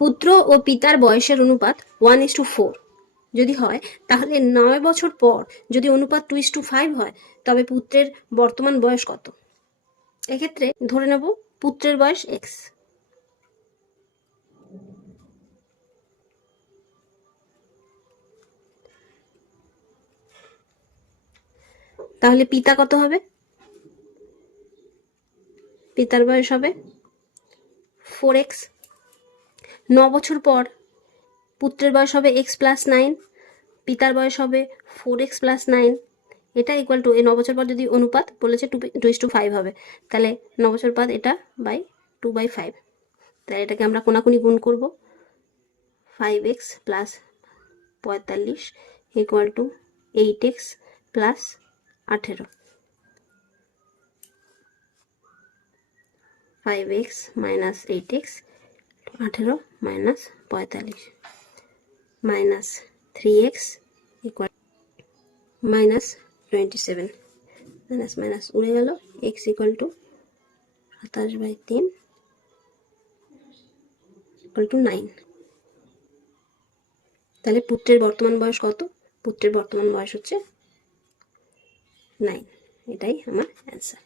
পুত্র ও পিতার বয়সের অনুপাত 1:4 যদি হয়, তাহলে 9 বছর পর যদি অনুপাত 2:5 হয়, তবে পুত্রের বর্তমান বয়স কত? এক্ষেত্রে ধরে নেব পুত্রের বয়স x। তাহলে পিতা কত হবে? পিতার বয়স হবে 4x। 9 বছর পর পুত্রের বয়স হবে x+9, পিতার বয়স হবে 4x+9। এটা ইকুয়াল টু, এই 9 বছর পর যদি অনুপাত বলেছে 2:5 হবে, তাহলে 9 বছর পর এটা বাই 2/5। তাহলে এটাকে আমরা কোনাকুনি গুণ করব। 5x + 45 equal to 8x + 18। 5x - 8x 18 - 45 minus 3x equal -27। Minus minus উড়ে গেল, x equal to 27/3 equal to 9। তাহলে পুত্রের বর্তমান বয়স কত? পুত্রের বর্তমান বয়স হচ্ছে 9। এটাই আমার অ্যান্সার।